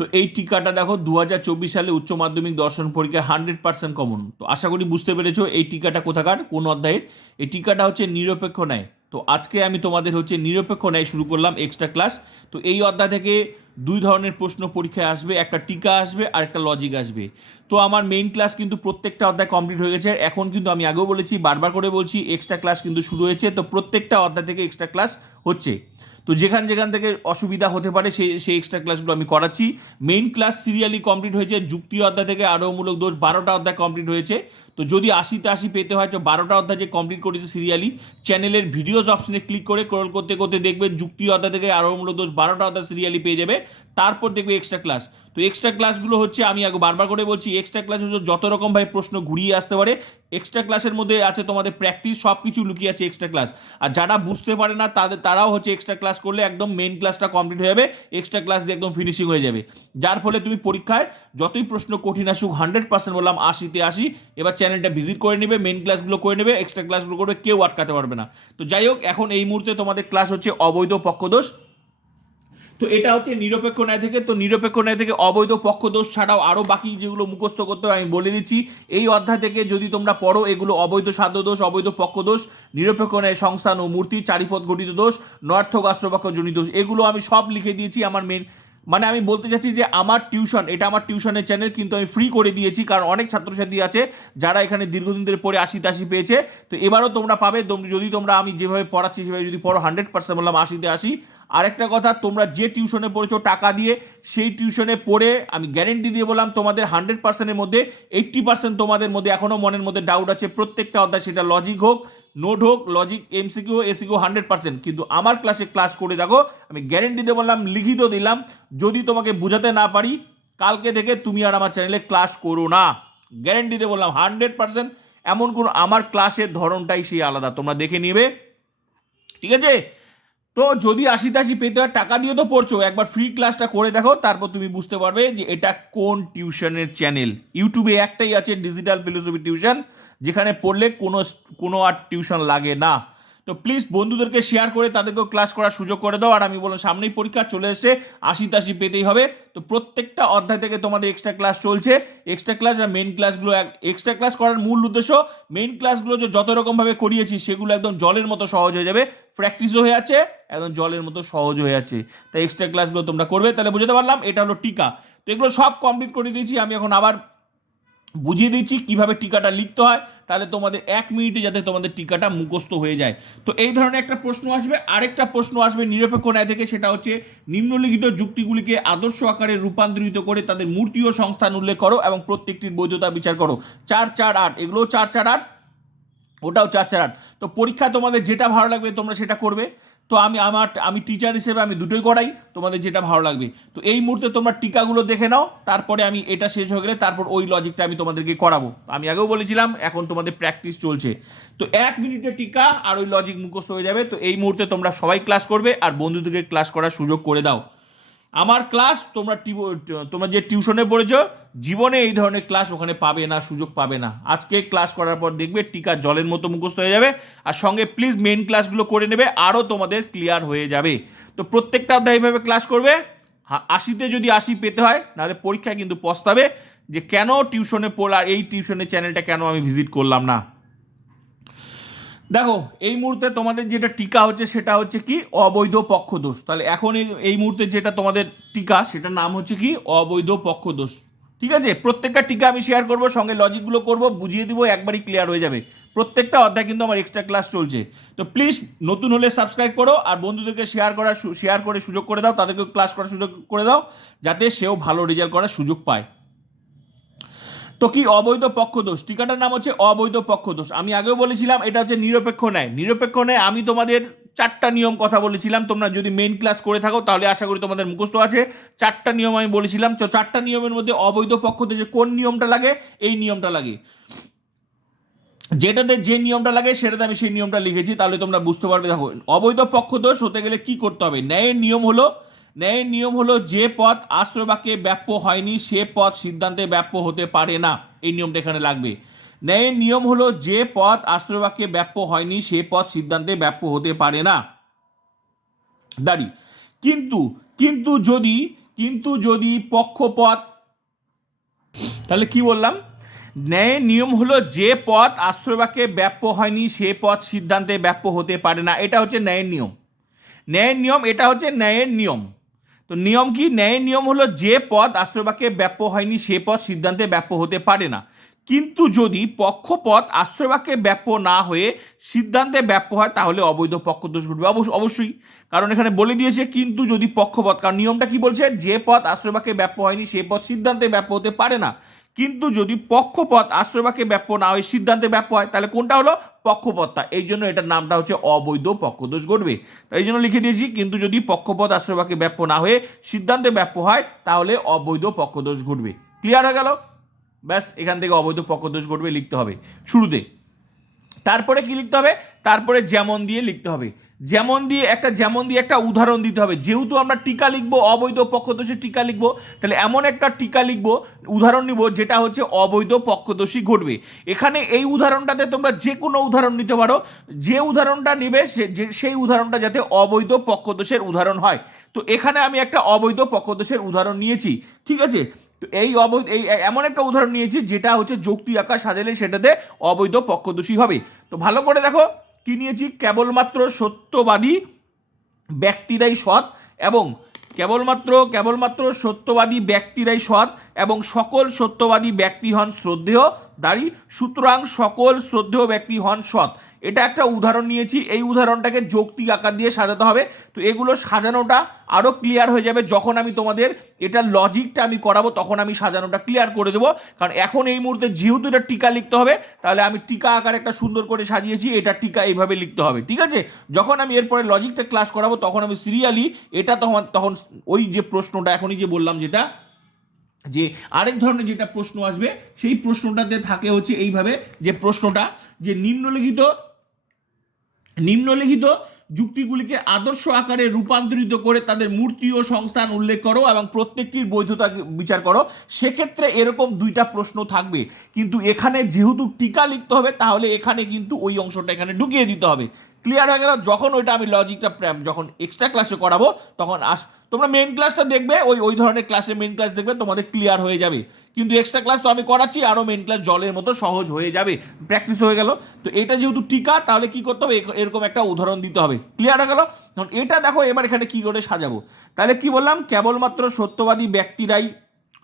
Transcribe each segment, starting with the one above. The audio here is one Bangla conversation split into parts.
তো এই টিকাটা দেখো দু হাজার চব্বিশ সালে উচ্চ মাধ্যমিক দর্শন পরীক্ষায় হান্ড্রেড পার্সেন্ট কমন তো আশা করি বুঝতে পেরেছ এই টিকাটা কোথাকার, কোন অধ্যায়ের? এই টিকাটা হচ্ছে নিরপেক্ষ ন্যায়। তো আজকে আমি তোমাদের হচ্ছে নিরপেক্ষ ন্যায় শুরু করলাম এক্সট্রা ক্লাস তো এই অধ্যায় থেকে দুই ধরনের প্রশ্ন পরীক্ষায় আসবে, একটা টিকা আসবে আর একটা লজিক আসবে। তো আমার মেইন ক্লাস কিন্তু প্রত্যেকটা অধ্যায় কমপ্লিট হয়ে গেছে। এখন কিন্তু আমি আগেও বলেছি, বারবার করে বলছি এক্সট্রা ক্লাস কিন্তু শুরু হয়েছে। তো প্রত্যেকটা অধ্যায় থেকে এক্সট্রা ক্লাস হচ্ছে। তো যেখান যেখান থেকে অসুবিধা হতে পারে সেই সেই এক্সট্রা ক্লাসগুলো আমি করাচ্ছি। মেইন ক্লাস সিরিয়ালি কমপ্লিট হয়েছে, যুক্তি অধ্যায় থেকে আরোমূলক দোষ বারোটা অধ্যায় কমপ্লিট হয়েছে। তো যদি আশিতে আশি পেতে হয়, তো বারোটা অধ্যায় যে কমপ্লিট করেছে সিরিয়ালি চ্যানেলের ভিডিওস অপশনে ক্লিক করে ক্রল করতে করতে দেখবে যুক্তি অধ্যায় থেকে আরোমূলক দোষ বারোটা অধ্যায় সিরিয়ালি পেয়ে যাবে। তারপর দেখবে এক্সট্রা ক্লাস তো এক্সট্রা ক্লাসগুলো হচ্ছে, আমি আগে বারবার করে বলছি এক্সট্রা ক্লাস হচ্ছে যত রকমভাবে প্রশ্ন ঘুরিয়ে আসতে পারে এক্সট্রা ক্লাসের মধ্যে আছে তোমাদের প্র্যাকটিস সব কিছু লুকিয়ে আছে এক্সট্রা ক্লাস আর যারা বুঝতে পারে না, তাদের, তারাও হচ্ছে এক্সট্রা ক্লাস করলে একদম মেন ক্লাসটা কমপ্লিট হয়ে যাবে এক্সট্রা ক্লাস দিয়ে একদম ফিনিশিং হয়ে যাবে। যার ফলে তুমি পরীক্ষায় যতই প্রশ্ন কঠিন আসুক হান্ড্রেড পার্সেন্ট বললাম, আশিতে আসি এবার চ্যানেলটা ভিজিট করে নেবে মেন ক্লাসগুলো করে নেবে এক্সট্রা ক্লাসগুলো করবে, কেউ আটকাতে পারবে না। তো যাই হোক, এখন এই মুহূর্তে তোমাদের ক্লাস হচ্ছে অবৈধ পক্ষদোষ। তো এটা হচ্ছে নিরপেক্ষ ন্যায় থেকে, তো নিরপেক্ষ ন্যায় থেকে অবৈধ পক্ষদোষ ছাড়াও আরও বাকি যেগুলো মুখস্থ করতে আমি বলে দিচ্ছি। এই অধ্যায় থেকে যদি তোমরা পড়ো, এগুলো অবৈধ সাধ্য দোষ, অবৈধ পক্ষদোষ, নিরপেক্ষ ন্যায় সংস্থান ও মূর্তি চারিপদ গঠিত দোষ, নর্থক রাষ্ট্রপক্ষ জনিত দোষ, এগুলো আমি সব লিখে দিয়েছি, আমার মেন মানে আমি বলতে চাচ্ছি যে আমার টিউশন, এটা আমার টিউশনের চ্যানেল কিন্তু আমি ফ্রি করে দিয়েছি, কারণ অনেক ছাত্রছাত্রী আছে যারা এখানে দীর্ঘদিন ধরে পড়ে আশি তাশি পেয়েছে। তো এবারও তোমরা পাবে যদি তোমরা আমি যেভাবে পড়াচ্ছি সেভাবে যদি পড়ো হান্ড্রেড পার্সেন্ট বললাম আশিতে আসি আরেকটা কথা, তোমরা যে টিউশনে পড়েছো টাকা দিয়ে, সেই টিউশনে পড়ে আমি গ্যারেন্টি দিয়ে বললাম তোমাদের হান্ড্রেড পার্সেন্টের মধ্যে এইট্টি পার্সেন্ট তোমাদের মধ্যে এখনও মনের মধ্যে ডাউট আছে। প্রত্যেকটা অধ্যায় সেটা লজিক হোক নোট হোক logic MCQ SCQ hundred percent কিন্তু আমার ক্লাসে ক্লাস করে দেখো, আমি গ্যারেন্টি দিয়ে বললাম, লিখিত দিলাম, যদি তোমাকে বোঝাতে না পারি, কালকে থেকে তুমি আর আমার চ্যানেলে ক্লাস করো না। গ্যারেন্টি দিয়ে বললাম হান্ড্রেড পার্সেন্ট এমন কোনো আমার ক্লাসের ধরনটাই সেই আলাদা, তোমরা দেখে নিবে। ঠিক আছে? তো যদি আশি তাশি পেতে হয়, টাকা দিয়ে তো পড়ছো, একবার ফ্রি ক্লাসটা করে দেখো, তারপর তুমি বুঝতে পারবে যে এটা কোন টিউশনের চ্যানেল ইউটিউবে একটাই আছে ডিজিটাল ফিলোসফি টিউশন যেখানে পড়লে কোনো কোনো আর টিউশন লাগে না। তো প্লিজ বন্ধুদেরকে শেয়ার করে তাদেরকেও ক্লাস করার সুযোগ করে দাও। আর আমি বললাম, সামনেই পরীক্ষা চলে এসে আশি তাশি পেতেই হবে। তো প্রত্যেকটা অধ্যায় থেকে তোমাদের এক্সট্রা ক্লাস চলছে। এক্সট্রা ক্লাস আর মেন ক্লাসগুলো এক্সট্রা ক্লাস করার মূল উদ্দেশ্য মেন ক্লাসগুলো যে যত রকমভাবে করিয়েছি, সেগুলো একদম জলের মতো সহজ হয়ে যাবে। প্র্যাকটিসও হয়ে যাচ্ছে একদম জলের মতো সহজ হয়ে যাচ্ছে তাই এক্সট্রা ক্লাসগুলো তোমরা করবে। তাহলে বুঝতে পারলাম, এটা হলো টিকা। তো এগুলো সব কমপ্লিট করে দিয়েছি। আমি এখন আবার বুঝিয়ে দিচ্ছি কীভাবে টিকাটা লিখতে হয়, তাহলে তোমাদের এক মিনিটে যাতে তোমাদের টিকাটা মুখস্থ হয়ে যায়। তো এই ধরনের একটা প্রশ্ন আসবে। আরেকটা প্রশ্ন আসবে নিরপেক্ষ ন্যায় থেকে, সেটা হচ্ছে নিম্নলিখিত যুক্তিগুলিকে আদর্শ আকারে রূপান্তরিত করে তাদের মূর্তি ও সংস্থান উল্লেখ করো এবং প্রত্যেকটির বৈধতা বিচার করো। চার চার আট, এগুলোও চার চার আট? ওটাও চার চার আট। তো পরীক্ষা তোমাদের যেটা ভালো লাগবে তোমরা সেটা করবে। তো আমি আমার, আমি টিচার হিসেবে আমি দুটোই করাই, তোমাদের যেটা ভালো লাগবে। তো এই মুহূর্তে তোমরা টিকাগুলো দেখে নাও, তারপরে আমি এটা শেষ হয়ে গেলে তারপর ওই লজিকটা আমি তোমাদেরকে করাবো। আমি আগেও বলেছিলাম, এখন তোমাদের প্র্যাকটিস চলছে। তো এক মিনিটের টিকা আর ওই লজিক মুখস্থ হয়ে যাবে। তো এই মুহূর্তে তোমরা সবাই ক্লাস করবে আর বন্ধুদেরকে ক্লাস করার সুযোগ করে দাও। আমার ক্লাস তোমরা তোমরা যে টিউশনে পড়েছো, জীবনে এই ধরনের ক্লাস ওখানে পাবে না, সুযোগ পাবে না। আজকে ক্লাস করার পর দেখবে টিকা জলের মতো মুখস্থ হয়ে যাবে, আর সঙ্গে প্লিজ মেন ক্লাসগুলো করে নেবে আরও তোমাদের ক্লিয়ার হয়ে যাবে। তো প্রত্যেকটা অধ্যায় এইভাবে ক্লাস করবে আশিতে যদি আশি পেতে হয়, নাহলে পরীক্ষায় কিন্তু পস্তাবে যে কেন টিউশনে পড়ল আর এই টিউশনের চ্যানেলটা কেন আমি ভিজিট করলাম না। দেখো, এই মুহূর্তে তোমাদের যেটা টিকা হচ্ছে সেটা হচ্ছে কি? অবৈধ পক্ষদোষ তাহলে এখন এই- মুহূর্তে যেটা তোমাদের টিকা, সেটার নাম হচ্ছে কি? অবৈধ পক্ষদোষ ঠিক আছে? প্রত্যেকটা টিকা আমি শেয়ার করব, সঙ্গে লজিকগুলো করব, বুঝিয়ে দিব, একবারই ক্লিয়ার হয়ে যাবে। প্রত্যেকটা অধ্যায় কিন্তু আমার এক্সট্রা ক্লাস চলছে। তো প্লিজ নতুন হলে সাবস্ক্রাইব করো, আর বন্ধুদেরকে শেয়ার করার শেয়ার করে সুযোগ করে দাও, তাদেরকেও ক্লাস করার সুযোগ করে দাও, যাতে সেও ভালো রেজাল্ট করার সুযোগ পায়। তো কি অবৈধ পক্ষদোষ টিকাটার নাম হচ্ছে অবৈধ পক্ষদোষ আমি আগেও বলেছিলাম, এটা হচ্ছে নিরপেক্ষ ন্যায়। নিরপেক্ষ ন্যায়, আমি তোমাদের চারটা নিয়ম কথা বলেছিলাম। তোমরা যদি মেন ক্লাস করে থাকো, তাহলে আশা করি তোমাদের মুখস্থ আছে। চারটা নিয়ম আমি বলেছিলাম। তো চারটা নিয়মের মধ্যে অবৈধ পক্ষ পক্ষদোষে কোন নিয়মটা লাগে? এই নিয়মটা লাগে। যেটাতে যে নিয়মটা লাগে, সেটাতে আমি সেই নিয়মটা লিখেছি। তাহলে তোমরা বুঝতে পারবে। দেখো, অবৈধ পক্ষদোষ হতে গেলে কি করতে হবে? ন্যায়ের নিয়ম হলো ন্যায়ের নিয়ম হলো যে পথ আশ্রয় বাক্যে ব্যাপ্য হয়নি, সে পথ সিদ্ধান্তে ব্যাপ্য হতে পারে না। এই নিয়মটা এখানে লাগবে। ন্যায়ের নিয়ম হলো যে পথ আশ্রয় বাক্যে ব্যাপ্য হয়নি, সে পথ সিদ্ধান্তে ব্যাপ্য হতে পারে না। দাঁড়ি। কিন্তু কিন্তু যদি কিন্তু যদি পক্ষপথ, তাহলে কি বললাম? ন্যায়ের নিয়ম হলো যে পথ আশ্রয়বাক্যে ব্যাপ্য হয়নি, সে পথ সিদ্ধান্তে ব্যাপ্য হতে পারে না। এটা হচ্ছে ন্যায়ের নিয়ম। ন্যায়ের নিয়ম, এটা হচ্ছে ন্যায়ের নিয়ম। তো নিয়ম কি? ন্যায়ের নিয়ম হলো যে পথ আশ্রয়বাক্যে ব্যাপ্য হয়নি, সে পথ সিদ্ধান্তে ব্যাপ্য হতে পারে না। কিন্তু যদি পক্ষপথ আশ্রয়বাক্যে ব্যাপ্য না হয়ে সিদ্ধান্তে ব্যাপ্য হয়, তাহলে অবৈধ পক্ষদোষ ঘটবে অবশ্য অবশ্যই। কারণ এখানে বলে দিয়েছে, কিন্তু যদি পক্ষপথ, কারণ নিয়মটা কি বলছে? যে পথ আশ্রয়বাক্যে ব্যাপ্য হয়নি, সে পথ সিদ্ধান্তে ব্যাপ্য হতে পারে না। কিন্তু যদি পক্ষপথ আশ্রয়বাক্যে ব্যাপ্য না হয়ে সিদ্ধান্তে ব্যাপ্য হয়, তাহলে কোনটা হলো? পক্ষপথটা এই জন্য এটার নামটা হচ্ছে অবৈধ পক্ষদোষ ঘটবে। তাই এই জন্য লিখে দিয়েছি, কিন্তু যদি পক্ষপথ আশ্রয়বাক্যে ব্যাপ্য না হয়ে সিদ্ধান্তে ব্যাপ্য হয়, তাহলে অবৈধ পক্ষদোষ ঘটবে। ক্লিয়ার হয়ে গেল? ব্যাস, এখান থেকে অবৈধ পক্ষদোষ ঘটবে, লিখতে হবে। শুরুতে তারপরে কি লিখতে হবে? তারপরে যেমন দিয়ে লিখতে হবে। যেমন দিয়ে একটা, যেমন দিয়ে একটা উদাহরণ দিতে হবে। যেহেতু আমরা টিকা লিখব, অবৈধ পক্ষদোষী টিকা লিখব, তাহলে এমন একটা টিকা লিখব, উদাহরণ নিব, যেটা হচ্ছে অবৈধ পক্ষদোষী ঘটবে। এখানে এই উদাহরণটাতে তোমরা যে কোনো উদাহরণ নিতে পারো। যে উদাহরণটা নিবে সেই উদাহরণটা যাতে অবৈধ পক্ষদোষের উদাহরণ হয়। তো এখানে আমি একটা অবৈধ পক্ষদোষের উদাহরণ নিয়েছি। ঠিক আছে? তো এই অবৈধ এই এমন একটা উদাহরণ নিয়েছি, যেটা হচ্ছে যৌক্তি আকার সাজালে সেটাতে অবৈধ পক্ষদোষী হবে। তো ভালো করে দেখো, কি নিয়েছি? কেবলমাত্র সত্যবাদী ব্যক্তিরাই সৎ এবং কেবলমাত্র কেবলমাত্র সত্যবাদী ব্যক্তিরাই সৎ এবং সকল সত্যবাদী ব্যক্তি হন শ্রদ্ধেয় দাঁড়ি। সুতরাং সকল শ্রদ্ধেয় ব্যক্তি হন সৎ। এটা একটা উদাহরণ নিয়েছি, এই উদাহরণটাকে যৌক্তিক আকার দিয়ে সাজাতে হবে। তো এগুলো সাজানোটা আরও ক্লিয়ার হয়ে যাবে, যখন আমি তোমাদের এটা লজিকটা আমি করাবো, তখন আমি সাজানোটা ক্লিয়ার করে দেবো। কারণ এখন এই মুহূর্তে যেহেতু এটা টিকা লিখতে হবে, তাহলে আমি টিকা আকার একটা সুন্দর করে সাজিয়েছি, এটা টিকা এইভাবে লিখতে হবে, ঠিক আছে? যখন আমি এরপরে লজিকটা ক্লাস করাবো, তখন আমি সিরিয়ালি এটা তখন তখন ওই যে প্রশ্নটা, এখনই যে বললাম যেটা, যে আরেক ধরনের যেটা প্রশ্ন আসবে, সেই প্রশ্নটাতে থাকে হচ্ছে এইভাবে যে প্রশ্নটা, যে নিম্নলিখিত নিম্নলিখিত যুক্তিগুলিকে আদর্শ আকারে রূপান্তরিত করে তাদের মূর্তি ও সংস্থান উল্লেখ করো এবং প্রত্যেকটির বৈধতা বিচার করো। সেক্ষেত্রে এরকম দুইটা প্রশ্ন থাকবে। কিন্তু এখানে যেহেতু টিকা লিখতে হবে, তাহলে এখানে কিন্তু ওই অংশটা এখানে ঢুকিয়ে দিতে হবে। ক্লিয়ার হয়ে গেল, যখন ওইটা আমি লজিকটা যখন এক্সট্রা ক্লাসে করাবো, তখন আস তোমরা মেন ক্লাসটা দেখবে, ওই ওই ধরনের ক্লাসে মেন ক্লাস দেখবে, তোমাদের ক্লিয়ার হয়ে যাবে। কিন্তু এক্সট্রা ক্লাস তো আমি করাচ্ছি আরও মেন ক্লাস জলের মতো সহজ হয়ে যাবে। প্র্যাকটিস হয়ে গেল। তো এটা যেহেতু টিকা, তাহলে কি করতে হবে? এরকম একটা উদাহরণ দিতে হবে। ক্লিয়ার হয়ে গেল? এটা দেখো, এবার এখানে কি করে সাজাবো? তাহলে কি বললাম? কেবলমাত্র সত্যবাদী ব্যক্তিরাই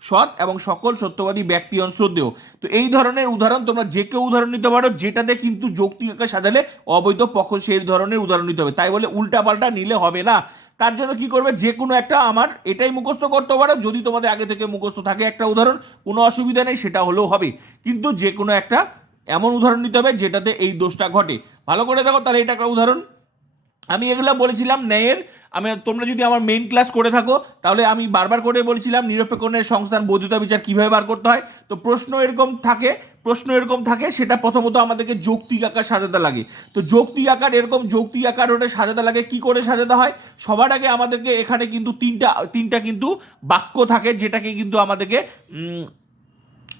সৎ এবং সকল সত্যবাদী ব্যক্তি হন শ্রদ্ধেয় তো এই ধরনের উদাহরণ তোমরা যে কেউ উদাহরণ নিতে পারো যেটাতে কিন্তু যৌক্তিক সাজালে অবৈধ পক্ষ সেই ধরনের উদাহরণ নিতে হবে। তাই বলে উল্টাপাল্টা নিলে হবে না। তার জন্য কি করবে? যে কোনো একটা আমার এটাই মুখস্থ করতে পারো। যদি তোমাদের আগে থেকে মুখস্থ থাকে একটা উদাহরণ, কোনো অসুবিধা নেই, সেটা হলেও হবে। কিন্তু যে কোনো একটা এমন উদাহরণ নিতে হবে যেটাতে এই দোষটা ঘটে। ভালো করে দেখো তাহলে এটা একটা উদাহরণ। আমি এগুলো বলেছিলাম ন্যায়ের আমি তোমরা যদি আমার মেইন ক্লাস করে থাকো, তাহলে আমি বারবার করে বলেছিলাম, নিরপেক্ষণের সংস্থান, বৈধতা বিচার কীভাবে বার করতে হয়? তো প্রশ্ন এরকম থাকে, প্রশ্ন এরকম থাকে, সেটা প্রথমত আমাদেরকে যৌক্তিক আকার সাজাতে লাগে। তো যৌক্তিক আকার এরকম যৌক্তিক আকার ওটা সাজাতে লাগে, কি করে সাজাতে হয়? সবার আগে আমাদেরকে এখানে কিন্তু তিনটা তিনটা কিন্তু বাক্য থাকে, যেটাকে কিন্তু আমাদেরকে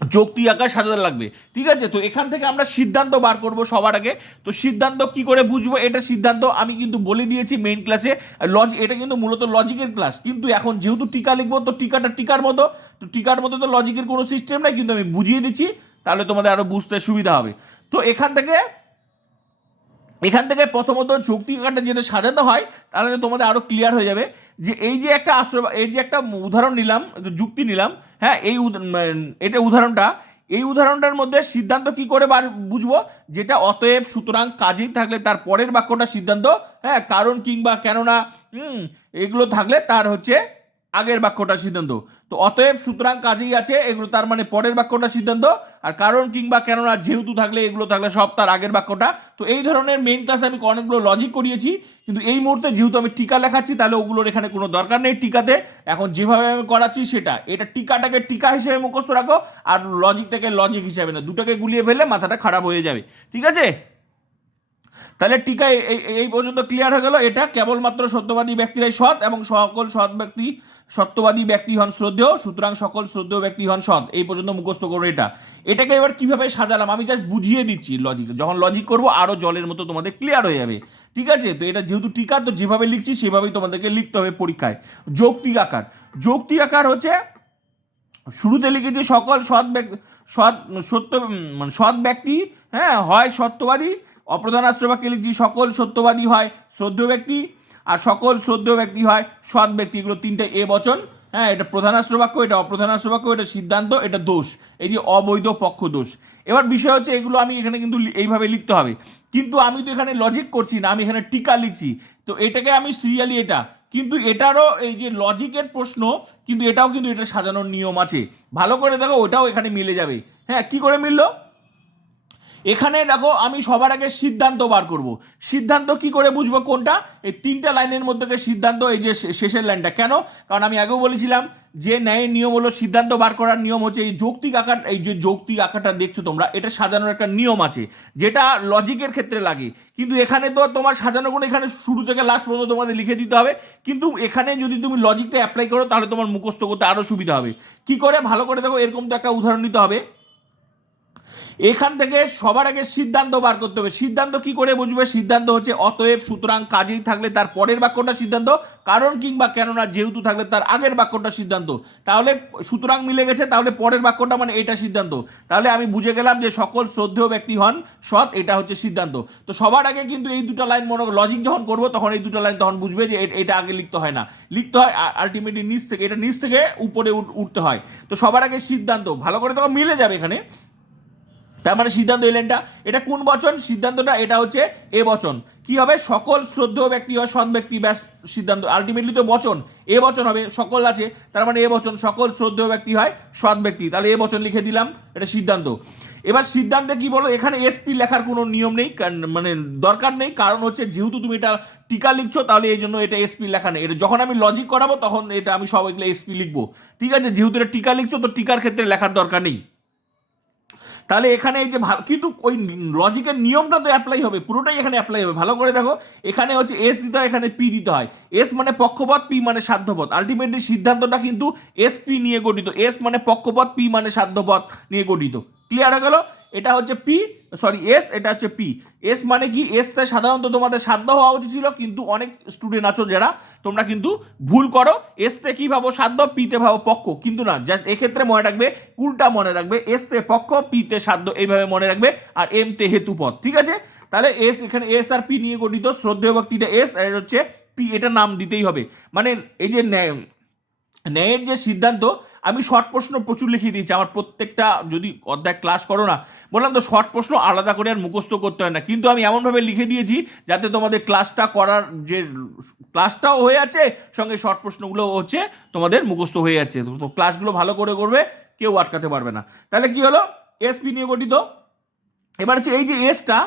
উম, আঁকায় সাত হাজার লাগবে। ঠিক আছে? তো এখান থেকে আমরা সিদ্ধান্ত বার করব সবার আগে। তো সিদ্ধান্ত কি করে বুঝব? এটা সিদ্ধান্ত আমি কিন্তু বলে দিয়েছি মেইন ক্লাসে লজ এটা কিন্তু মূলত লজিকের ক্লাস কিন্তু এখন যেহেতু টিকা লিখব তো টিকাটা টিকার মতো। তো টিকার মতো তো লজিকের কোনো সিস্টেম নাই কিন্তু আমি বুঝিয়ে দিচ্ছি। তাহলে তোমাদের আরও বুঝতে সুবিধা হবে। তো এখান থেকে এখান থেকে প্রথমত যৌক্তিক আকারটা যেটা সাজাতে হয়, তাহলে তোমাদের আরও ক্লিয়ার হয়ে যাবে যে এই যে একটা আশ্রয় এই যে একটা উদাহরণ নিলাম, যুক্তি নিলাম হ্যাঁ এই এটা উদাহরণটা, এই উদাহরণটার মধ্যে সিদ্ধান্ত কি করে বার, বুঝব? যেটা অতএব সুতরাং কাজেই থাকলে তার পরের বাক্যটা সিদ্ধান্ত হ্যাঁ কারণ কিংবা কেননা, হুম, এগুলো থাকলে তার হচ্ছে আগের বাক্যটা সিদ্ধান্ত। তো অতএব সুতরাং কাজেই আছে, এগুলো তার মানে পরের বাক্যটা সিদ্ধান্ত, আর কারণ কিংবা কেননা যেহেতু থাকলে এগুলো থাকলে সব তার আগের বাক্যটা। তো এই ধরনের মেইন ক্লাসে আমি অনেকগুলো লজিক করিয়েছি, কিন্তু এই মুহূর্তে যেহেতু আমি টিকা লেখাচ্ছি, তাহলে ওগুলোর এখানে কোনো দরকার নেই টিকাতে। এখন যেভাবে আমি করাচ্ছি সেটা, এটা টিকাটাকে টিকা হিসেবে মুখস্থ রাখো, আর লজিকটাকে লজিক হিসেবে না, দুটাকে গুলিয়ে ফেললে মাথাটা খারাপ হয়ে যাবে। ঠিক আছে? তাহলে টিকা এই পর্যন্ত ক্লিয়ার হয়ে গেল। এটা কেবলমাত্র সত্যবাদী ব্যক্তিরাই সৎ এবং সকল সৎ ব্যক্তি সত্যবাদী ব্যক্তি হন শ্রদ্ধেয়, সুতরাং সকল শ্রদ্ধেয় ব্যক্তি হন সৎ। এই পর্যন্ত মুখস্থ করব এটা। এটাকে এবার কীভাবে সাজালাম? আমি জাস্ট বুঝিয়ে দিচ্ছি লজিক যখন লজিক করব আরও জলের মতো তোমাদের ক্লিয়ার হয়ে যাবে। ঠিক আছে? তো এটা যেহেতু টিকা, তো যেভাবে লিখছি, সেভাবেই তোমাদেরকে লিখতে হবে পরীক্ষায়। যৌক্তিক আকার। যৌক্তিক আকার হচ্ছে, শুরুতে লিখেছি সকল সৎ ব্যক্তি, সৎ, সত্য মানে সৎ ব্যক্তি হ্যাঁ হয় সত্যবাদী। অপ্রধান আশ্রবাক্যে লিখছি, সকল সত্যবাদী হয় শ্রদ্ধেয় ব্যক্তি। আর সকল শ্রদ্ধেয় ব্যক্তি হয়, সৎ ব্যক্তি। এগুলো তিনটে এ বচন। হ্যাঁ এটা প্রধান বাক্য এটা অপ্রধান আশ্রবাক্য এটা সিদ্ধান্ত, এটা দোষ। এই যে অবৈধ পক্ষ দোষ। এবার বিষয় হচ্ছে, এগুলো আমি এখানে কিন্তু এইভাবে লিখতে হবে। কিন্তু আমি তো এখানে লজিক করছি না, আমি এখানে টিকা লিখছি। তো এটাকে আমি সিরিয়ালি এটা। কিন্তু এটারও এই যে লজিকের প্রশ্ন, কিন্তু এটাও কিন্তু এটা সাজানোর নিয়ম আছে। ভালো করে দেখো, ওটাও এখানে মিলে যাবে। হ্যাঁ কি করে মিললো? এখানে দেখো আমি সবার আগে সিদ্ধান্ত বার করব। সিদ্ধান্ত কি করে বুঝব কোনটা? এই তিনটা লাইনের মধ্যে সিদ্ধান্ত, এই যে শেষের লাইনটা। কেন? কারণ আমি আগেও বলেছিলাম যে ন্যায়ের নিয়ম হলো সিদ্ধান্ত বার করার নিয়ম হচ্ছে এই যৌক্তিক আকার, এই যে যৌক্তিক আকারটা দেখছ তোমরা, এটা সাজানোর একটা নিয়ম আছে, যেটা লজিকের ক্ষেত্রে লাগে। কিন্তু এখানে তো তোমার সাজানো কোনো এখানে শুরু থেকে লাস্ট পর্যন্ত তোমাদের লিখে দিতে হবে। কিন্তু এখানে যদি তুমি লজিকটা অ্যাপ্লাই করো, তাহলে তোমার মুখস্থ করতে আরও সুবিধা হবে। কি করে? ভালো করে দেখো, এরকম তো একটা উদাহরণ নিতে হবে। এখান থেকে সবার আগে সিদ্ধান্ত বার করতে হবে। সিদ্ধান্ত কি করে বুঝবে? সিদ্ধান্ত হচ্ছে, অতএব সুতরাং কাজেই থাকলে তার পরের বাক্যটা সিদ্ধান্ত, কারণ কিংবা কেননা যেহেতু থাকলে তার আগের বাক্যটা সিদ্ধান্ত। তাহলে সুতরাং মিলে গেছে, তাহলে পরের বাক্যটা মানে এটা সিদ্ধান্ত। তাহলে আমি বুঝে গেলাম যে সকল শ্রদ্ধেয় ব্যক্তি হন, সৎ, এটা হচ্ছে সিদ্ধান্ত। তো সবার আগে কিন্তু এই দুটো লাইন মনে লজিক যখন করব, তখন এই দুটো লাইন তখন বুঝবে যে এটা আগে লিখতে হয় না। লিখতে হয় আলটিমেটলি নিচ থেকে, এটা নিচ থেকে উপরে উঠ- উঠতে হয়। তো সবার আগে সিদ্ধান্ত, ভালো করে তখন মিলে যাবে এখানে। তার মানে সিদ্ধান্ত এই লাইনটা। এটা কোন বচন? সিদ্ধান্তটা এটা হচ্ছে এ বচন। কি হবে? সকল শ্রদ্ধেয় ব্যক্তি হয়, সৎ ব্যক্তি, ব্যাস, সিদ্ধান্ত। আলটিমেটলি তো বচন। এ বচন হবে, সকল আছে, তার মানে এ বচন। সকল শ্রদ্ধেয় ব্যক্তি হয়, সৎ ব্যক্তি। তাহলে এ বচন লিখে দিলাম, এটা সিদ্ধান্ত। এবার সিদ্ধান্তে কি বলো? এখানে এসপি লেখার কোনো নিয়ম নেই মানে দরকার নেই। কারণ হচ্ছে, যেহেতু তুমি এটা টিকা লিখছো, তাহলে এই জন্য এটা এসপি লেখা নেই। এটা যখন আমি লজিক করাবো, তখন এটা আমি সব এগুলো এসপি লিখব। ঠিক আছে? যেহেতু এটা টিকা লিখছো, তো টিকার ক্ষেত্রে লেখার দরকার নেই। তাহলে এখানে এই যে কিন্তু ওই লজিকের নিয়মটা তো অ্যাপ্লাই হবে, পুরোটাই এখানে অ্যাপ্লাই হবে। ভালো করে দেখো, এখানে হচ্ছে এস দিতে হয়, এখানে পি দিতে হয়। এস মানে পক্ষপথ পি মানে সাধ্যপথ। আলটিমেটলি সিদ্ধান্তটা কিন্তু এস পি নিয়ে গঠিত। এস মানে পক্ষপথ পি মানে সাধ্যপথ নিয়ে গঠিত। ক্লিয়ার হয়ে গেল? এটা হচ্ছে পি সরি এস এটা হচ্ছে পি এস মানে কি? এসটা সাধারণত তোমাদের সাধ্য হওয়া উচিত ছিল, কিন্তু অনেক স্টুডেন্ট আছো যারা, তোমরা কিন্তু ভুল করো। এসতে কি ভাবো? সাধ্য পিতে ভাবো পক্ষ। কিন্তু না জাস্ট এক্ষেত্রে মনে রাখবে, উল্টা মনে রাখবে এসতে পক্ষ পিতে সাধ্য, এইভাবে মনে রাখবে, আর এম তে হেতুপদ ঠিক আছে? তাহলে এস এখানে এস আর পি নিয়ে গঠিত, শ্রদ্ধেয় ভক্তিটা এস আর হচ্ছে পি এটা নাম দিতেই হবে। মানে এই যে ন্যায়, ন্যায়ের যে সিদ্ধান্ত আমি শর্ট প্রশ্ন প্রচুর লিখিয়ে দিয়েছি, আমার প্রত্যেকটা যদি অধ্যায় ক্লাস করো না, বললাম তো শর্ট প্রশ্ন আলাদা করে আর মুখস্থ করতে হয় না, কিন্তু আমি এমনভাবে লিখে দিয়েছি যাতে তোমাদের ক্লাসটা করার যে ক্লাসটাও হয়ে আছে, সঙ্গে শর্ট প্রশ্নগুলো হচ্ছে তোমাদের মুখস্থ হয়ে যাচ্ছে তো- ক্লাসগুলো ভালো করে করবে, কেউ আটকাতে পারবে না। তাহলে কি হলো? এসপি নিয়ে গঠিত। এবার হচ্ছে এই যে এসটা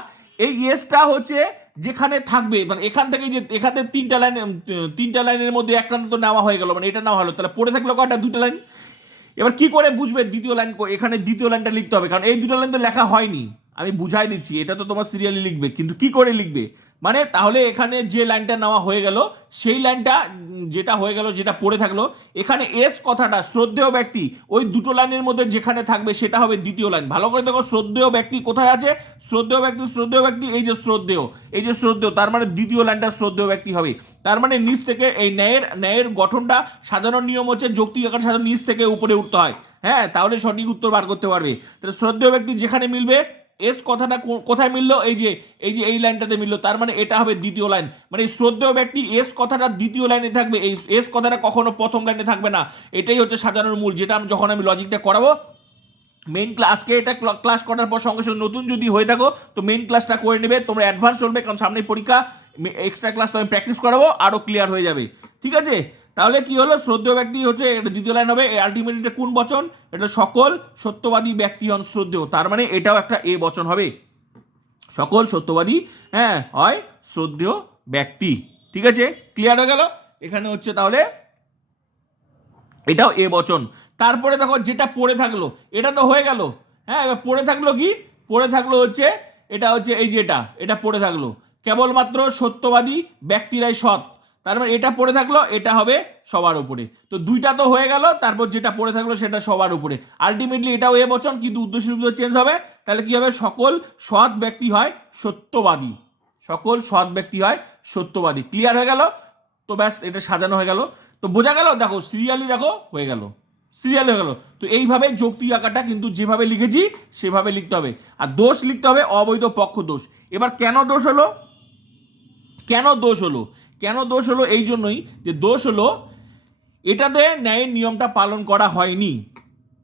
এই এসটা হচ্ছে যেখানে থাকবে মানে এখান থেকে যে, এখান তিনটা লাইন তিনটা লাইনের মধ্যে একটা তো নেওয়া হয়ে গেল মানে এটা নেওয়া হলো। তাহলে পড়ে থাকল কয়টা? দুটো লাইন এবার কি করে বুঝবে দ্বিতীয় লাইন এখানে দ্বিতীয় লাইনটা লিখতে হবে, কারণ এই দুটো লাইন তো লেখা হয়নি। আমি বুঝাই দিচ্ছি, এটা তো তোমার সিরিয়ালি লিখবে, কিন্তু কি করে লিখবে? মানে তাহলে এখানে যে লাইনটা নেওয়া হয়ে গেল, সেই লাইনটা যেটা হয়ে গেল, যেটা পড়ে থাকল, এখানে এস কথাটা, শ্রদ্ধেয় ব্যক্তি, ওই দুটো লাইনের মধ্যে যেখানে থাকবে সেটা হবে দ্বিতীয় লাইন ভালো করে দেখো, শ্রদ্ধেয় ব্যক্তি কোথায় আছে? শ্রদ্ধেয় ব্যক্তি শ্রদ্ধেয় ব্যক্তি, এই যে শ্রদ্ধেয়, এই যে শ্রদ্ধেয়, তার মানে দ্বিতীয় লাইনটা শ্রদ্ধেয় ব্যক্তি হবে। তার মানে নিচ থেকে এই ন্যায়ের ন্যায়ের গঠনটা সাধারণ নিয়ম হচ্ছে যৌক্তিক আকার সাধারণ নিচ থেকে উপরে উঠতে হয়। হ্যাঁ তাহলে সঠিক উত্তর বার করতে পারবে। তাহলে শ্রদ্ধেয় ব্যক্তি যেখানে মিলবে এস কথাটা কোথায় মিললো? এই যে এই যে এই লাইনটাতে মিললো। তার মানে এটা হবে দ্বিতীয় লাইন। মানে শ্রদ্ধেয় ব্যক্তি এস কথাটা দ্বিতীয় লাইনে থাকবে। এই এস কথাটা কখনো প্রথম লাইনে থাকবে না। এটাই হচ্ছে সাজানোর মূল, যেটা আমি যখন আমি লজিকটা করাবো মেইন ক্লাস আজকে এটা ক্লা- ক্লাস করার পর সঙ্গে সঙ্গে নতুন যদি হয়ে থাকো, তো মেইন ক্লাসটা করে নেবে, তোমরা অ্যাডভান্স চলবে, কারণ সামনে পরীক্ষা এক্সট্রা ক্লাস আমি প্র্যাকটিস করাবো আরও ক্লিয়ার হয়ে যাবে। ঠিক আছে? তাহলে কি হলো? শ্রদ্ধেয় ব্যক্তি হচ্ছে, এটা দ্বিতীয় লাইন হবে আলটিমেটলি কোন বচন? এটা সকল সত্যবাদী ব্যক্তি হন শ্রদ্ধেয়, তার মানে এটাও একটা এ বচন হবে। সকল সত্যবাদী হ্যাঁ হয় শ্রদ্ধেয় ব্যক্তি। ঠিক আছে? ক্লিয়ার হয়ে গেল? এখানে হচ্ছে তাহলে, এটাও এ বচন। তারপরে দেখো যেটা পড়ে থাকল, এটা তো হয়ে গেল। হ্যাঁ এবার পড়ে থাকল কি? পড়ে থাকল হচ্ছে, এটা হচ্ছে এই যে এটা পড়ে থাকল। কেবলমাত্র সত্যবাদী ব্যক্তিরাই সৎ। তার মানে এটা পড়ে থাকল, এটা হবে সবার উপরে। তো দুইটা তো হয়ে গেল, তারপর যেটা পড়ে থাকল সেটা সবার উপরে। আলটিমেটলি এটাও এ বচন, কিন্তু উদ্দেশ্য চেঞ্জ হবে। তাহলে কি হবে? সকল সৎ ব্যক্তি হয় সত্যবাদী। সকল সৎ ব্যক্তি হয় সত্যবাদী। ক্লিয়ার হয়ে গেল? তো ব্যাস, এটা সাজানো হয়ে গেল। তো বোঝা গেল? দেখো সিরিয়ালি দেখো, হয়ে গেল। সিরিয়াল হয়ে গেল। তো এইভাবে যৌক্তি আঁকাটা কিন্তু যেভাবে লিখেছি, সেভাবে লিখতে হবে। আর দোষ লিখতে হবে, অবৈধ পক্ষ দোষ। এবার কেন দোষ হলো? কেন দোষ হলো? কেন দোষ হলো? এই জন্যই যে দোষ হলো, এটাতে ন্যায়ের নিয়মটা পালন করা হয়নি।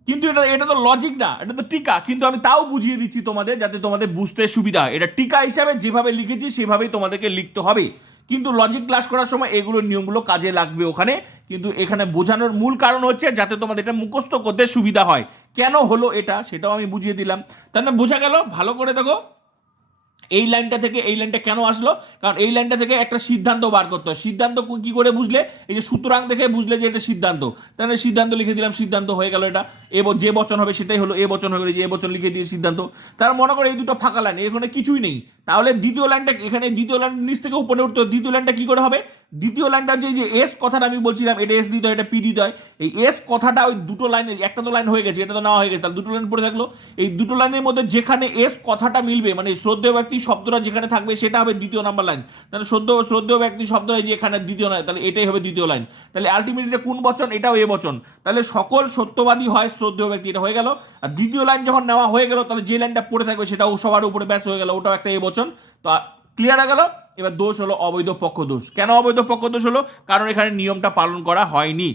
কিন্তু এটা এটা তো লজিক না, এটা তো টিকা। কিন্তু আমি তাও বুঝিয়ে দিচ্ছি তোমাদের যাতে তোমাদের বুঝতে সুবিধা হয়। এটা টিকা হিসাবে যেভাবে লিখেছি, সেভাবেই তোমাদেরকে লিখতে হবে। কিন্তু লজিক ক্লাস করার সময় এগুলো নিয়মগুলো কাজে লাগবে ওখানে। কিন্তু এখানে বোঝানোর মূল কারণ হচ্ছে যাতে তোমাদের এটা মুখস্থ করতে সুবিধা হয়। কেন হলো এটা, সেটাও আমি বুঝিয়ে দিলাম। তাহলে বোঝা গেল? ভালো করে দেখো। এই লাইনটা থেকে এই লাইনটা কেন আসলো? কারণ এই লাইনটা থেকে একটা সিদ্ধান্ত বার করতে হয়। সিদ্ধান্ত কি করে বুঝলে? এই যে সুতরাং দেখে বুঝলে যে এটা সিদ্ধান্ত। তাহলে সিদ্ধান্ত লিখে দিলাম, সিদ্ধান্ত হয়ে গেল এটা। এ যে বচন হবে সেটাই হলো, এ বচন হবে যে এ বচন লিখে দিয়ে সিদ্ধান্ত। তার মনে করে এই দুটো ফাঁকা লাইন এখানে কিছুই নেই। তাহলে দ্বিতীয় লাইনটা এখানে দ্বিতীয় লাইন নিচ থেকে উপরে উঠতে দ্বিতীয় লাইনটা কি করে হবে? দ্বিতীয় লাইনটা যে যে এস কথাটা আমি বলছিলাম, এটা এস দিতে হয়, এটা পি দিতে হয়। এই এস কথাটা ওই দুটো লাইনে, একটা তো লাইন হয়ে গেছে, এটা তো নেওয়া হয়ে গেছে, তাহলে দুটো লাইন পড়ে থাকল। এই দুটো লাইনের মধ্যে যেখানে এস কথাটা মিলবে মানে শ্রদ্ধেয় ব্যক্তি শব্দটা যেখানে থাকবে, সেটা হবে দ্বিতীয় নাম্বার লাইন। তাহলে শ্রদ্ধ শ্রদ্ধেয় ব্যক্তি শব্দটা যে এখানে দ্বিতীয় লাইন তাহলে এটাই হবে দ্বিতীয় লাইন। তাহলে আলটিমেটলি কোন বচন? এটাও এ বচন। তাহলে সকল সত্যবাদী হয়, শ্রদ্ধেয় ব্যক্তি, এটা হয়ে গেল। আর দ্বিতীয় লাইন যখন নেওয়া হয়ে গেল, তাহলে যে লাইনটা পড়ে থাকবে, সেটাও সবার উপরে ব্যাস হয়ে গেল, ওটাও একটা এ বচন। তো ক্লিয়ার গেল? এবার দোষ হলো অবৈধ পক্ষ দোষ। কেন অবৈধ পক্ষ দোষ হলো? কারণ এখানে নিয়মটা পালন করা হয়নি।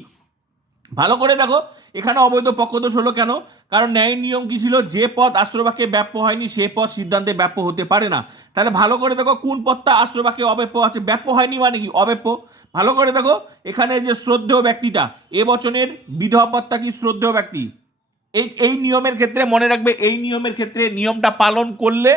ভালো করে দেখো, এখানে অবৈধ পক্ষদোষ হলো কেন? কারণ ন্যায় নিয়ম কি ছিল? যে পদ আশ্রবাক্যে ব্যাপ্য হয়নি, সে পদ সিদ্ধান্তে ব্যাপ্য হতে পারে না। তাহলে ভালো করে দেখো, কোন পদটা আশ্রবাক্যে অব্যাপ্য আছে? ব্যাপ্য হয়নি মানে কি? অব্যাপ্য। ভালো করে দেখো, এখানে যে শ্রদ্ধেয় ব্যক্তিটা, এ বচনের বিধবা পদটা কি শ্রদ্ধেয় ব্যক্তি? এই এই নিয়মের ক্ষেত্রে মনে রাখবে, এই নিয়মের ক্ষেত্রে নিয়মটা পালন করলে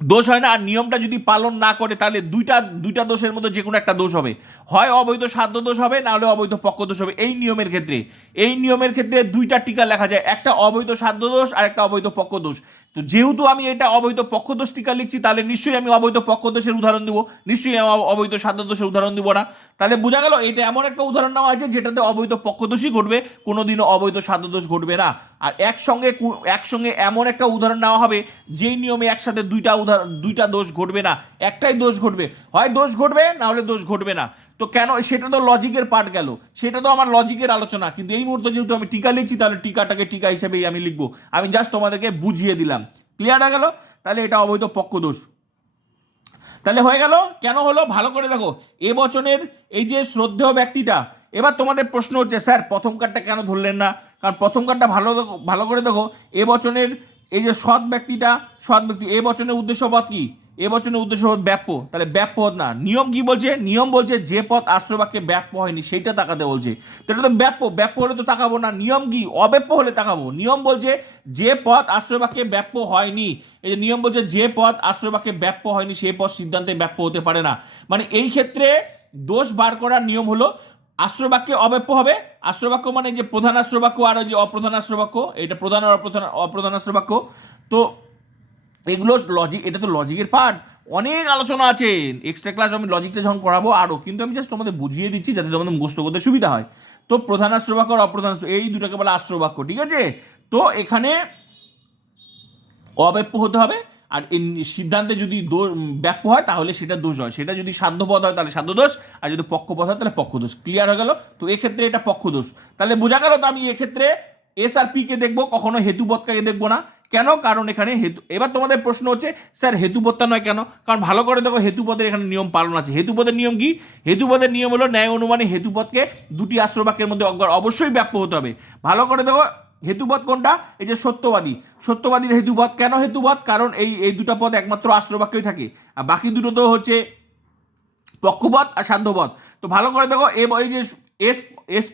দোষ হয় না, আর নিয়মটা যদি পালন না করে, তাহলে দুইটা দুইটা দোষের মধ্যে যে কোনো একটা দোষ হবে। হয় অবৈধ সাধ্য দোষ হবে নাহলে অবৈধ পক্ষ দোষ হবে। এই নিয়মের ক্ষেত্রে, এই নিয়মের ক্ষেত্রে দুইটা টিকা লেখা যায়। একটা অবৈধ সাধ্য দোষ, আর একটা অবৈধ পক্ষ দোষ। তো যেহেতু আমি এটা অবৈধ পক্ষ দোষ টিকা লিখছি, তাহলে নিশ্চয়ই আমি অবৈধ পক্ষদোষের উদাহরণ দিব। নিশ্চয়ই আমি অব- অবৈধ সাধ্য দোষের উদাহরণ দিব না। তাহলে বোঝা গেল, এটা এমন একটা উদাহরণ নেওয়া আছে যেটাতে অবৈধ পক্ষ দোষই ঘটবে, কোনোদিনও অবৈধ সাধ্য দোষ ঘটবে না। আর একসঙ্গে একসঙ্গে এমন একটা উদাহরণ নেওয়া হবে, যেই নিয়মে একসাথে দুইটা উদাহরণ দুইটা দোষ ঘটবে না। একটাই দোষ ঘটবে। হয় দোষ ঘটবে, না হলে দোষ ঘটবে না। তো কেন? সেটা তো লজিকের পার্ট গেল। সেটা তো আমার লজিকের আলোচনা। কিন্তু এই মুহূর্তে যেহেতু আমি টিকা লিখছি, তাহলে টিকাটাকে টিকা হিসেবেই আমি লিখব। আমি জাস্ট তোমাদেরকে বুঝিয়ে দিলাম। ক্লিয়ার হয়ে গেল? তাহলে এটা অবৈধ পক্ষ দোষ। তাহলে হয়ে গেল? কেন হলো? ভালো করে দেখো। এ বচনের এই যে শ্রদ্ধেয় ব্যক্তিটা, এবার তোমাদের প্রশ্ন হচ্ছে, স্যার, প্রথম কার্ডটা কেন ধরলেন না? কারণ প্রথম কার্ডটা ভালো ভালো করে দেখো। এ বচনের এই যে সৎ ব্যক্তিটা, সৎ ব্যক্তি, এ বচনের উদ্দেশ্যপদ কি? এ বচনের উদ্দেশ্যপদ ব্যাপ্য। তাহলে ব্যাপ্য পদ না। নিয়ম কি বলছে? নিয়ম বলছে যে পদ আশ্রবাক্যে ব্যাপ্য হয়নি, সেইটা তাকাতে বলছে। তো এটা তো ব্যাপ্য। ব্যাপ্য হলে তো তাকাবো না। নিয়ম কি? অব্যাপ্য হলে তাকাবো। নিয়ম বলছে যে পদ আশ্রয়বাক্যে ব্যাপ্য হয়নি। এই যে নিয়ম বলছে যে পদ আশ্রয়বাক্যে ব্যাপ্য হয়নি, সেই পথ সিদ্ধান্তে ব্যাপ্য হতে পারে না। মানে এই ক্ষেত্রে দোষ বার করার নিয়ম হলো আশ্রয়বাক্যে অব্যাপ্য হবে। আশ্রয়বাক্য মানে যে প্রধান আশ্রয়বাক্য আর যে অপ্রধান আশ্রয়বাক্য, এটা প্রধান আর অপ্রধান অপ্রধান আশ্রয়বাক্য। তো এগুলো লজিক এটা তো লজিকের পার্ট অনেক আলোচনা আছে। এক্সট্রা ক্লাস আমি লজিকটা যখন করাবো আরও কিন্তু আমি জাস্ট তোমাদের বুঝিয়ে দিচ্ছি যাতে তোমাদের মুখস্থ করতে সুবিধা হয়। তো প্রধান আশ্রবাক্য আর অপ্রধান এই দুটাকে বলে আশ্রবাক্য ঠিক আছে? তো এখানে অব্যাপ্য হতে হবে। আর সিদ্ধান্তে যদি ব্যাপ্য হয়, তাহলে সেটা দোষ হয়। সেটা যদি সাধ্যপদ হয়, তাহলে সাধ্য দোষ। আর যদি পক্ষপদ হয়, তাহলে পক্ষ দোষ। ক্লিয়ার হয়ে গেল? তো এক্ষেত্রে এটা পক্ষ দোষ। তাহলে বোঝা গেল তো আমি এক্ষেত্রে এস আর পিকে দেখব, কখনো হেতুপদকে দেখব না। কেন? কারণ এখানে হেতু, এবার তোমাদের প্রশ্ন হচ্ছে, স্যার হেতুপদটা নয় কেন? কারণ ভালো করে দেখো হেতুপদের এখানে নিয়ম পালন আছে। হেতুপদের নিয়ম কি? হেতুপদের নিয়ম হলো ন্যায় অনুমানে হেতুপদকে দুটি আশ্রবাক্যের মধ্যে অবশ্যই ব্যাপ্য হতে হবে। ভালো করে দেখো হেতুপদ কোনটা? এই যে সত্যবাদী। সত্যবাদীর হেতুপদ কেন হেতুপদ কারণ এই এই দুটো পদ একমাত্র আশ্রবাক্যই থাকে। আর বাকি দুটো তো হচ্ছে পক্ষপদ আর সাধ্যপদ তো ভালো করে দেখো, এ, এই যে এস এস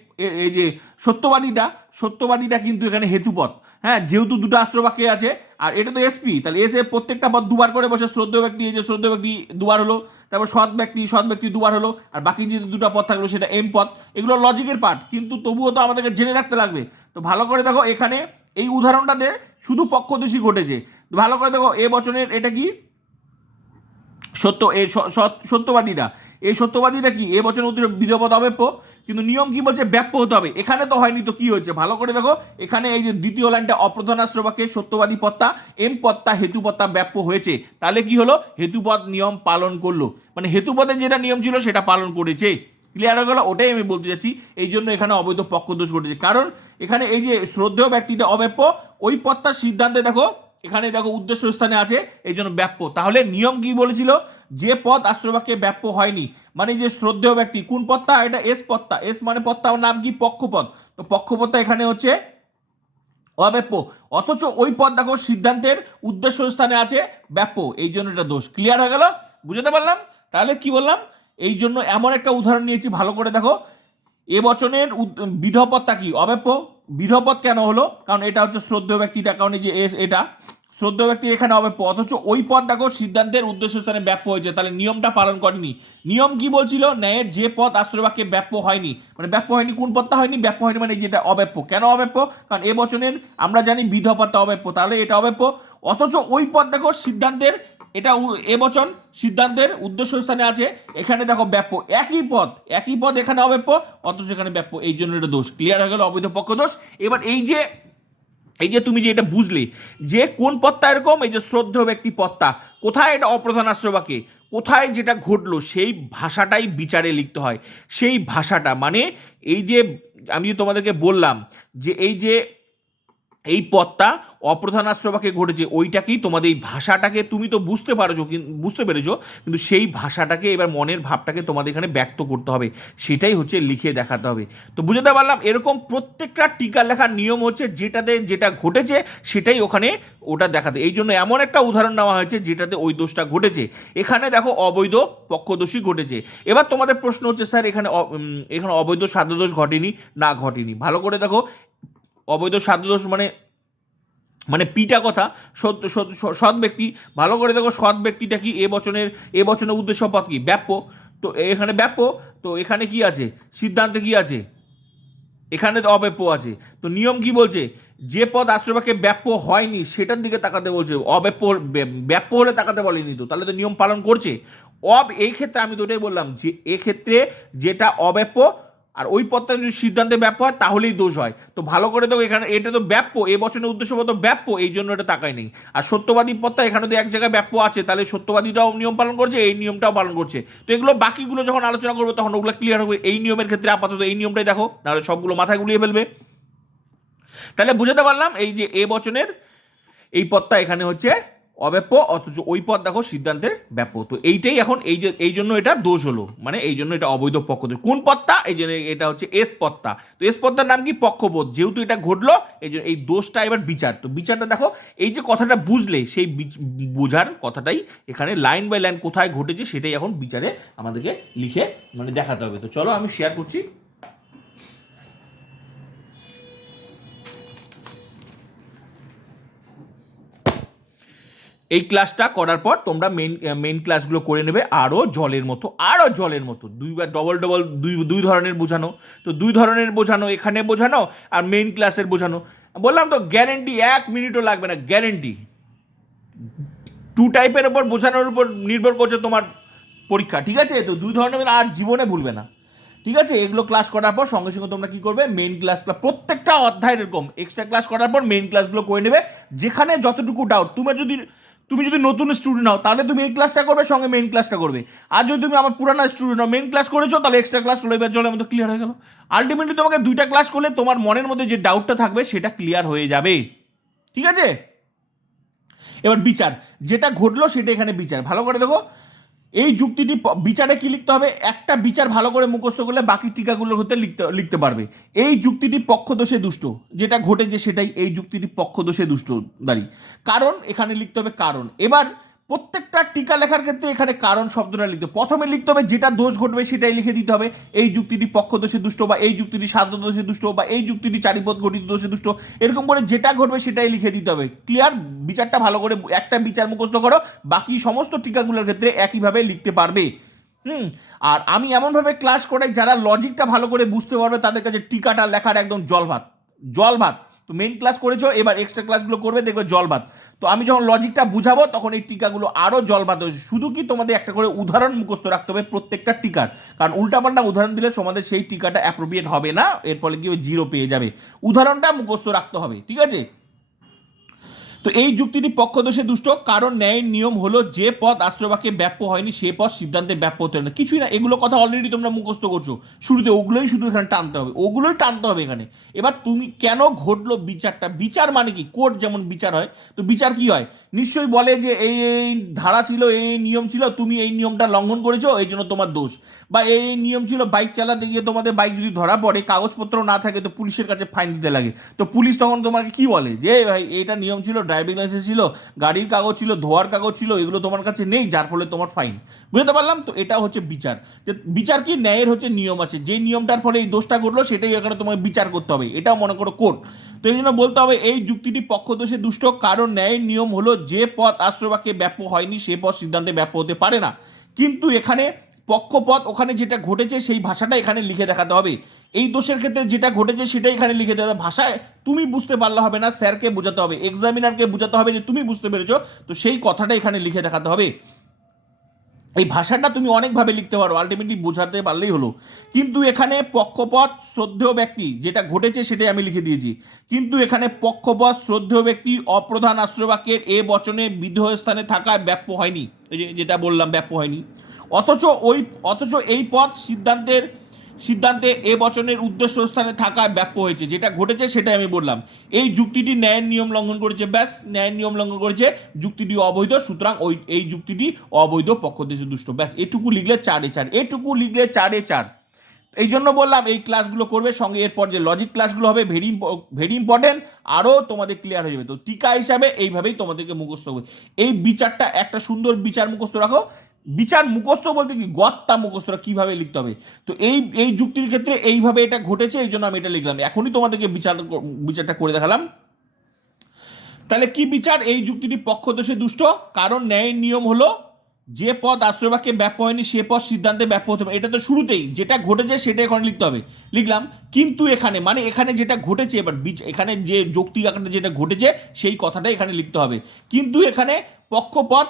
এই যে সত্যবাদীটা সত্যবাদীটা কিন্তু এখানে হেতুপদ হ্যাঁ যেহেতু দুটো আশ্রবাক্যে আছে, আর এটা তো এসপি তাহলে এসে প্রত্যেকটা পদ দুবার করে বসে শ্রদ্ধেয় ব্যক্তি এই যে শ্রদ্ধেয় ব্যক্তি দুবার হলো, তারপর সৎ ব্যক্তি সৎ ব্যক্তি দুবার হলো, আর বাকি যে দুটো পদ থাকল সেটা এম পদ, এগুলো লজিকের পার্ট কিন্তু তবুও তো আমাদেরকে জেনে রাখতে লাগবে। তো ভালো করে দেখো এখানে এই উদাহরণটাতে শুধু পক্ষদোষী ঘটেছে। ভালো করে দেখো, এ বচনের এটা কি? সত্য সৎ- সত্যবাদীরা। এই সত্যবাদীটা কি? এ বছর উদ্দেশ্য বিধপদ অব্যাপ্য কিন্তু নিয়ম কি বলছে? ব্যাপ্য হতে হবে। এখানে তো হয়নি, তো কি হয়েছে? ভালো করে দেখো। এখানে এই যে দ্বিতীয় লাইনটা অপ্রধানাশ্রবাকে সত্যবাদী পত্তা, এম পত্তা হেতুপত্তা ব্যাপ্য হয়েছে। তাহলে কি হলো? হেতুপদ নিয়ম পালন করল। মানে হেতুপদের যেটা নিয়ম ছিল, সেটা পালন করেছে। ক্লিয়ার হয়ে গেল? ওটাই আমি বলতে চাচ্ছি এই জন্য এখানে অবৈধ পক্ষদোষ ঘটেছে। কারণ এখানে এই যে শ্রদ্ধেয় ব্যক্তিটা অব্যাপ্য, ওই পত্তার সিদ্ধান্তে দেখো এখানে দেখো উদ্দেশ্য স্থানে আছে, এই জন্য ব্যাপ্য। তাহলে নিয়ম কি বলেছিল? যে পদ আশ্রবাক্যে ব্যাপ্য হয়নি মানে যে শ্রদ্ধেয় ব্যক্তি, কোন পত্তা এটা এস পত্তা এস মানে পত্তা ওর নাম কি? পক্ষপদ। তো পক্ষপত্তা এখানে হচ্ছে অব্যাপ্য। অথচ ওই পদ দেখো সিদ্ধান্তের উদ্দেশ্য স্থানে আছে, ব্যাপ্য। এই জন্য এটা দোষ। ক্লিয়ার হয়ে গেল? বুঝতে পারলাম? তাহলে কি বললাম? এই জন্য এমন একটা উদাহরণ নিয়েছি, ভালো করে দেখো। এ বচনের বিধপদটা কি? অব্যাপ্য। বিধপদ কেন হলো? কারণ এটা হচ্ছে শ্রদ্ধেয় ব্যক্তিটা, কারণ যে এটা। শ্রদ্ধেয় ব্যক্তি এখানে অব্যাপ্য অথচ ওই পদ দেখো সিদ্ধান্তের উদ্দেশ্য স্থানে ব্যাপ্য হয়েছে। তাহলে নিয়মটা পালন করেনি। নিয়ম কি বলছিল? ন্যায়ের যে পদ আশ্রয়বাক্যে ব্যাপ্য হয়নি। মানে ব্যাপ্য হয়নি কোন পদটা হয়নি? ব্যাপ্য হয়নি মানে যেটা অব্যাপ্য কেন অব্যাপ্য কারণ এ বচনের আমরা জানি বিধপদটা অব্যাপ্য তাহলে এটা অব্যাপ্য অথচ ওই পদ দেখো সিদ্ধান্তের, এটা এ বচন সিদ্ধান্তের উদ্দেশ্য স্থানে আছে। এখানে দেখো ব্যাপ্য। একই পদ একই পদ এখানে অব্যাপ্য অথচ এখানে ব্যাপ্য। এই জন্য এটা দোষ। ক্লিয়ার হয়ে গেল অবৈধ পক্ষ দোষ। এবার এই যে এই যে তুমি যে এটা বুঝলে, যে কোন পত্তা এরকম? এই যে শ্রদ্ধ ব্যক্তি পত্তা। কোথায় এটা অপ্রধান আশ্রবাকে কোথায় যেটা ঘটলো, সেই ভাষাটাই বিচারে লিখতে হয়। সেই ভাষাটা মানে এই যে আমি তোমাদেরকে বললাম যে এই যে এই পথটা অপ্রধান আশ্রবাকে ঘটেছে, ওইটাকেই তোমাদের এই ভাষাটাকে তুমি তো বুঝতে পারছ বুঝতে পেরেছ, কিন্তু সেই ভাষাটাকে এবার মনের ভাবটাকে তোমাদের এখানে ব্যক্ত করতে হবে, সেটাই হচ্ছে লিখে দেখাতে হবে। তো বুঝতে পারলাম, এরকম প্রত্যেকটা টিকা লেখার নিয়ম হচ্ছে যেটাতে যেটা ঘটেছে সেটাই ওখানে ওটা দেখাতে। এই জন্য এমন একটা উদাহরণ নেওয়া হয়েছে যেটাতে ওই দোষটা ঘটেছে। এখানে দেখো অবৈধ পক্ষদোষী ঘটেছে। এবার তোমাদের প্রশ্ন হচ্ছে, স্যার, এখানে এখানে অবৈধ সাধ্যদোষ ঘটেনি? না, ঘটেনি। ভালো করে দেখো অবৈধ সাধ্যদোষ মানে মানে পিটা কথা, সৎ ব্যক্তি, ভালো করে দেখো সৎ ব্যক্তিটা কি এ বচনের এ বচনের উদ্দেশ্য পথ কি? ব্যাপ্য। তো এখানে ব্যাপ্য, তো এখানে কি আছে? সিদ্ধান্তে কি আছে? এখানে তো অব্যাপ্য আছে। তো নিয়ম কি বলছে? যে পদ আশ্রয়বাকে ব্যাপ্য হয়নি, সেটার দিকে তাকাতে বলছে। অব্যাপ্য ব্য- ব্যাপ্য হলে তাকাতে বলেনি তো, তাহলে তো নিয়ম পালন করছে। অব, এই ক্ষেত্রে আমি তো বললাম যে, এক্ষেত্রে যেটা অব্যাপ্য আর ওই পদটা যদি সিদ্ধান্তে ব্যাপ্য হয়, তাহলেই দোষ হয়। তো ভালো করে দেখো এখানে, এটা তো ব্যাপ্য, এ বছরের উদ্দেশ্য মতো ব্যাপ্য, এই জন্য এটা তাকায় নেই। আর সত্যবাদী পদটা এখানে তো এক জায়গায় ব্যাপ্য আছে, তাহলে সত্যবাদীটাও নিয়ম পালন করছে, এই নিয়মটাও পালন করছে। তো এগুলো বাকিগুলো যখন আলোচনা করব, তখন ওগুলো ক্লিয়ার হবে। এই নিয়মের ক্ষেত্রে আপাতত এই নিয়মটাই দেখো, নাহলে সবগুলো মাথায় গুলিয়ে ফেলবে। তাহলে বুঝাতে পারলাম, এই যে এ বচনের, এই পদটা এখানে হচ্ছে অব্যাপ্য, অথচ ওই পদ দেখো সিদ্ধান্তের ব্যাপ্য। তো এইটাই এখন এই যে এই জন্য এটা দোষ হলো। মানে এই জন্য এটা অবৈধ পক্ষ কোন পদটা এই জন্য এটা হচ্ছে এস পদটা তো এস পদটার নাম কি? পক্ষবোধ। যেহেতু এটা ঘটলো, এই জন্য এই দোষটা এবার বিচার। তো বিচারটা দেখো, এই যে কথাটা বুঝলে, সেই বোঝার কথাটাই এখানে লাইন বাই লাইন কোথায় ঘটেছে, সেটাই এখন বিচারে আমাদেরকে লিখে মানে দেখাতে হবে। তো চলো আমি শেয়ার করছি। এই ক্লাসটা করার পর তোমরা মেন মেন ক্লাসগুলো করে নেবে আরও জলের মতো আরও জলের মতো। দুইবার ডবল ডবল দুই দুই ধরনের বোঝানো। তো দুই ধরনের বোঝানো, এখানে বোঝানো আর মেন ক্লাসের বোঝানো। বললাম তো গ্যারেন্টি এক মিনিটও লাগবে না গ্যারেন্টি টু টাইপের ওপর বোঝানোর উপর নির্ভর করছে তোমার পরীক্ষা, ঠিক আছে? তো দুই ধরনের আর জীবনে ভুলবে না। ঠিক আছে? এগুলো ক্লাস করার পর সঙ্গে সঙ্গে তোমরা কি করবে? মেন ক্লাস প্রত্যেকটা অধ্যায় এরকম এক্সট্রা ক্লাস করার পর মেন ক্লাসগুলো করে নেবে। যেখানে যতটুকু ডাউট তুমি যদি তুমি যদি নতুন স্টুডেন্ট হও তাহলে তুমি এই ক্লাসটা করবে, সঙ্গে মেন ক্লাসটা করবে। আর যদি তুমি আমার পুরানো স্টুডেন্ট হও মেন ক্লাস করেছ, তাহলে এক্সট্রা ক্লাস করলে। এবার মধ্যে ক্লিয়ার হয়ে গেল। আলটিমেটলি তোমাকে দুইটা ক্লাস করলে, তোমার মনের মধ্যে যে ডাউটটা থাকবে, সেটা ক্লিয়ার হয়ে যাবে। ঠিক আছে? এবার বিচার। যেটা ঘটলো, সেটা এখানে বিচার। ভালো করে দেখো। এই যুক্তিটি বিচারে কি লিখতে হবে? একটা বিচার ভালো করে মুখস্থ করলে বাকি টিকাগুলোর হতে লিখতে লিখতে পারবে। এই যুক্তিটি পক্ষদোষে দুষ্ট। যেটা ঘটেছে সেটাই এই যুক্তিটি পক্ষদোষে দুষ্ট দাঁড়ি। কারণ, এখানে লিখতে হবে কারণ। এবার প্রত্যেকটা টিকা লেখার ক্ষেত্রে এখানে কারণ শব্দটা লিখতে প্রথমে লিখতে হবে যেটা দোষ ঘটবে সেটাই লিখে দিতে হবে। এই যুক্তিটি পক্ষদোষে দুষ্ট বা এই যুক্তিটি সাধ্য দোষে দুষ্ট বা এই যুক্তিটি চারিপথ ঘটিত দোষে দুষ্ট, এরকম করে যেটা ঘটবে সেটাই লিখে দিতে হবে। ক্লিয়ার বিচারটা ভালো করে একটা বিচার মুখস্থ করো। বাকি সমস্ত টিকাগুলোর ক্ষেত্রে একইভাবে লিখতে পারবে। হুম? আর আমি এমনভাবে ক্লাস করাই যারা লজিকটা ভালো করে বুঝতে পারবে তাদের কাছে টিকাটা লেখার একদম জল ভাত জল ভাত তো মেন ক্লাস করেছ, এবার এক্সট্রা ক্লাসগুলো করবে, দেখবে জলবাদ তো আমি যখন লজিকটা বুঝাবো, তখন এই টিকাগুলো আরও জলবাদ হয়েছে শুধু কি তোমাদের একটা করে উদাহরণ মুখস্থ রাখতে হবে প্রত্যেকটা টিকার? কারণ উল্টাপাল্টা উদাহরণ দিলে তোমাদের সেই টিকাটা অ্যাপ্রোপ্রিয়েট হবে না, এর ফলে কি জিরো পেয়ে যাবে। উদাহরণটা মুখস্থ রাখতে হবে, ঠিক আছে? তো এই যুক্তিটি পক্ষদোষে দুষ্ট, কারণ ন্যায়ের নিয়ম হলো যে পদ আশ্রয়বাক্যে ব্যাপ্য হয়নি, সে পদ সিদ্ধান্তে ব্যাপ্য হতে না। কিছুই না, এগুলো কথা অলরেডি তোমরা মুখস্থ করছ। শুরুতে ওগুলোই শুধু এখানে টানতে হবে, ওগুলোই টানতে হবে এখানে। এবার তুমি কেন ঘটলো বিচারটা? বিচার মানে কি? কোর্ট যেমন বিচার হয়, তো বিচার কি হয়? নিশ্চয়ই বলে যে এই এই ধারা ছিল, এই নিয়ম ছিল, তুমি এই নিয়মটা লঙ্ঘন করেছ, এই জন্য তোমার দোষ। বা এই এই নিয়ম ছিল, বাইক চালাতে গিয়ে তোমাদের বাইক যদি ধরা পড়ে, কাগজপত্র না থাকে, তো পুলিশের কাছে ফাইন দিতে লাগে। তো পুলিশ তখন তোমাকে কি বলে? যে ভাই এটা নিয়ম ছিল ড্রাইভিং লাইসেন্স ছিল, গাড়ির কাগজ ছিল, ধোয়ার কাগজ ছিল, এগুলো তোমার কাছে নেই, যার ফলে তোমার ফাইন বুঝতে পারলাম? তো এটা হচ্ছে বিচার। যে বিচার কি? ন্যায়ের হচ্ছে নিয়ম আছে। যে নিয়মটার ফলে এই দোষটা ঘটলো, সেটাই এখানে তোমাকে বিচার করতে হবে। এটাও মনে করো কোর্ট। তো এই জন্য বলতে হবে, এই যুক্তিটি পক্ষদোষে দুষ্ট, কারণ ন্যায়ের নিয়ম হলো যে পথ আশ্রয়বাক্যে ব্যাপ্য হয়নি, সে পথ সিদ্ধান্তে ব্যাপ্য হতে পারে না। কিন্তু এখানে পক্ষপথ, ওখানে যেটা ঘটেছে, সেই ভাষাটা এখানে লিখে দেখাতে হবে। এই দোষের ক্ষেত্রে যেটা ঘটেছে সেটাই এখানে লিখে দেওয়া ভাষায় তুমি বুঝতে পারলে হবে না, স্যারকে বোঝাতে হবে এক্সামিনারকে বোঝাতে হবে যে তুমি বুঝতে পেরেছ। তো সেই কথাটা এখানে লিখে দেখাতে হবে। এই ভাষাটা তুমি অনেকভাবে লিখতে পারো আলটিমেটলি বোঝাতে পারলেই হলো। কিন্তু এখানে পক্ষপথ শ্রদ্ধেয় ব্যক্তি, যেটা ঘটেছে সেটাই আমি লিখে দিয়েছি। কিন্তু এখানে পক্ষপথ শ্রদ্ধেয় ব্যক্তি অপ্রধান আশ্রয়বাক্যের এ বচনে বিধেয় স্থানে থাকায় ব্যাপ্য হয়নি। যেটা বললাম, ব্যাপ্য হয়নি। অথচ ওই, অথচ এই পথ সিদ্ধান্তের সিদ্ধান্তে এ বচনের উদ্দেশ্য স্থানে থাকায় ব্যাপ্য হয়েছে। যেটা ঘটেছে সেটাই আমি বললাম। এই যুক্তিটি ন্যায়ের নিয়ম লঙ্ঘন করেছে, ব্যাস, ন্যায়ের নিয়ম লঙ্ঘন করেছে, যুক্তিটি অবৈধ, সুতরাং ওই, এই যুক্তিটি অবৈধ, পক্ষ পক্ষদেশে দুষ্ট। ব্যাস, এটুকু লিখলে চারে চার। এটুকু লিখলে চারে চার। এই জন্য বললাম, এই ক্লাসগুলো করবে, সঙ্গে এরপর যে লজিক ক্লাসগুলো হবে ভেরি ভেরি ইম্পর্টেন্ট আরও তোমাদের ক্লিয়ার হয়ে যাবে। তো টিকা হিসাবে এইভাবেই তোমাদেরকে মুখস্থ হবে এই বিচারটা একটা সুন্দর বিচার মুখস্থ রাখো। বিচার মুখস্থ বলতে কি? গত্তা মুখস্থরা কীভাবে লিখতে হবে? তো এই এই যুক্তির ক্ষেত্রে এইভাবে এটা ঘটেছে, এই জন্য আমি এটা লিখলাম। এখনই তোমাদেরকে বিচার, বিচারটা করে দেখালাম। তাহলে কি বিচার? এই যুক্তিটি পক্ষদোষে দুষ্ট। কারণ ন্যায়ের নিয়ম হলো, যে পদ আশ্রয়বাক্যে ব্যাপ হয়নি, সে পদ সিদ্ধান্তে ব্যাপ্য হতে হবে। এটা তো শুরুতেই, যেটা ঘটেছে সেটা এখানে লিখতে হবে। লিখলাম, কিন্তু এখানে মানে এখানে যেটা ঘটেছে, এবার বিচ- এখানে যে যৌক্তিক আকারে যেটা ঘটেছে, সেই কথাটা এখানে লিখতে হবে। কিন্তু এখানে পক্ষপথ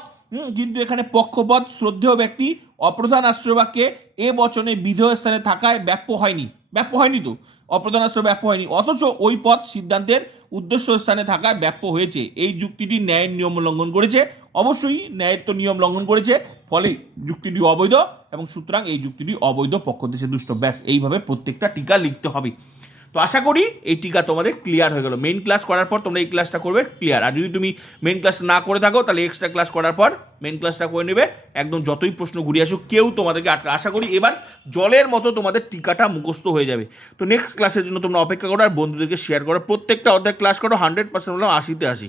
কিন্তু এখানে পক্ষপথ শ্রদ্ধেয় ব্যক্তি অপ্রধান আশ্রয়বাক্যে এ বচনে বিধেয় স্থানে থাকায় ব্যাপ্য হয়নি। ব্যাপ্য হয়নি তো? অপ্রধান আশ্রয় ব্যাপ্য হয়নি। অথচ ওই পথ সিদ্ধান্তের উদ্দেশ্য স্থানে থাকায় ব্যাপ্য হয়েছে। এই যুক্তিটি ন্যায়ের নিয়ম লঙ্ঘন করেছে। অবশ্যই ন্যায়ের তো নিয়ম লঙ্ঘন করেছে। ফলে যুক্তিটি অবৈধ এবং সুতরাং এই যুক্তিটি অবৈধ পক্ষ দেশে দুষ্ট। ব্যাস, এইভাবে প্রত্যেকটা টিকা লিখতে হবে। তো আশা করি এই টিকা তোমাদের ক্লিয়ার হয়ে গেলো। মেন ক্লাস করার পর তোমরা এই ক্লাসটা করবে ক্লিয়ার আর যদি তুমি মেন ক্লাস না করে থাকো, তাহলে এক্সট্রা ক্লাস করার পর মেন ক্লাসটা করে নেবে। একদম যতই প্রশ্ন ঘুরিয়ে আসুক, কেউ তোমাদেরকে আটকা আশা করি এবার জলের মতো তোমাদের টিকাটা মুখস্থ হয়ে যাবে। তো নেক্সট ক্লাসের জন্য তোমরা অপেক্ষা করো আর বন্ধুদেরকে শেয়ার করো। প্রত্যেকটা অর্ধেক ক্লাস করো হান্ড্রেড পার্সেন্ট হলাম আশিতে আসি